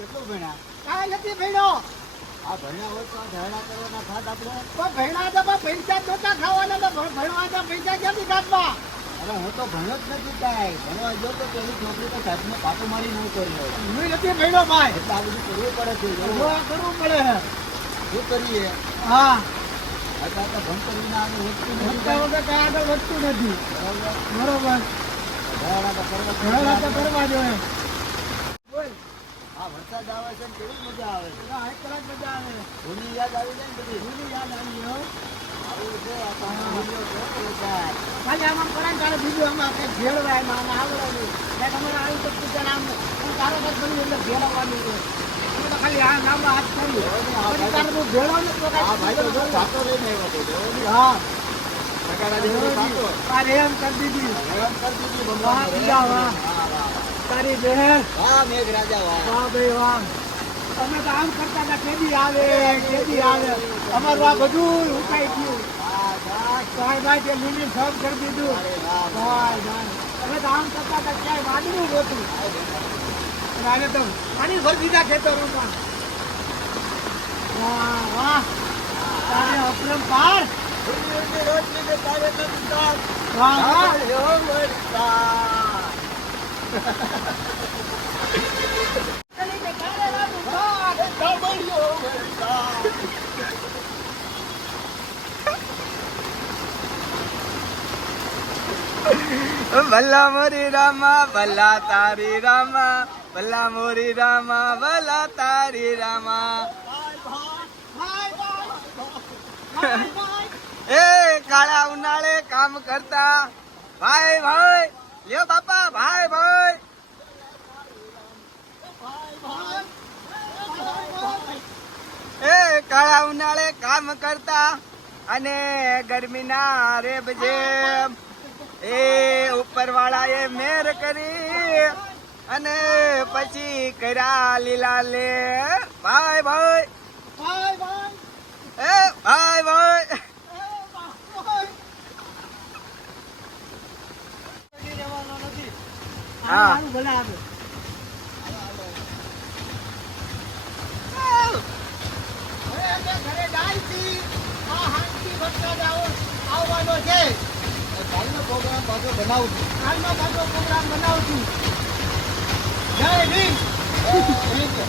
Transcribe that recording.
કેટલું ભણ્યા? કાંઈ નથી ભણ્યો. આ ભણ્યા હોય તો આ ધારણા કરવાના થાત આપણે. પણ ભણ્યા તો પૈસા જ નહોતા ખાવાના, તો ભણવાના પૈસા ક્યાંથી કાઢવા? અરે હું તો ભણ્યો જ નથી કાંઈ. ભણવા ગયો તો પેલી છોકરી તો સાહેબને પાટું મારી નહીં કર્યો. હું નથી ભણ્યો ભાઈ. એટલે આ બધું કરવું પડે છે. જો આ કરવું પડે છે. શું કરીએ? હા, અત્યારે તો ભણતર વિના આગળ વધતું નથી ભણતા કાંઈ. વગર કાંઈ આગળ વધતું નથી. બરાબર. બરોબર, ધારણા તો કરવા જ ભણવા તો પડે. કરવા જોઈએ. બોલ, આ વરસાદ આવે છે ને કેવી મજા આવે છે. આ એક કલાક મજા આવે. જૂની યાદ આવી જાય ને બધી. જૂની યાદ આવી હો. આવું છે આ તો ભૂલ્યો છે વરસાદ. ખાલી આમાં કરાય તારે બીજું આમાં કંઈક ભેળવાય એમાં આમાં આવડે નહીં. કંઈક અમારે આવી શકતું છે ને આમ તારો કંઈક બન્યું એટલે ભેળવવાનું છે. અમે તો ખાલી આ નામમાં હાથ કરી. પછી તારે બહુ ભેળવાનું તો આ ભાઈ તો જો કાંઈ સાતો લઈને આવ્યો હતો. જોયો ને? હા, ટકાના જેવો સાતો. આ રેમ કરી દીધી. હેરાન કરી દીધી વાહ, ભગવાને. બીજા વાહ. વાહ, વાહ, વાહ. તારી બહેન, વાહ, મેઘરાજા વાહ. વાહ ભાઈ વાહ. અમે તો આમ કરતા હતા કેદી આવે કેદી આવે. અમારું આ બધું ઉકાઈ ગયું. વાહ, વાહ. ભાઈ ભાઈ તે લીલી સબ કરી દીધું. અરે વાહ, વાહ. ભાઈ ભાઈ અમે તો આમ કરતા હતા ક્યાંય વાદળું નહોતું. અને આને તો પાણી ભરી દીધા ખેતરોમાં. વાહ વાહ, તારે અપરંપાર. ઉડતી રોટલી ને તારે નથી દાળ. વાહ વાહ. ધાબળિયો વરસાદ. ધાબળિયો વરસાદ. ભલા મોરી રામા ભલા તારી રામા ભલા મોરી રામા ભલા તારી રામા એ કાળા ઉનાળે કામ કરતા ભાઈ ભાઈ લ્યો બાપા ભાઈ ભાઈ એ કાળા ઉનાળે કામ કરતા અને ગરમીના રેબ જેમ એ ઉપરવાળા એ મેર કરી અને પછી કર્યા લીલા લે ભાઈ ભાઈ ભાઈ ભાઈ. એ ભાઈ ભાઈ હા. હારું ભલે આવે. હવે અમે ઘરે જાય છી. આ હાંજથી વરસાદ આવવાનો છે. કાલનો પ્રોગ્રામ પાછો બનાવું છું. કાલનો પાછો પ્રોગ્રામ બનાવું છું. જય ભીમ. ઠીક છે.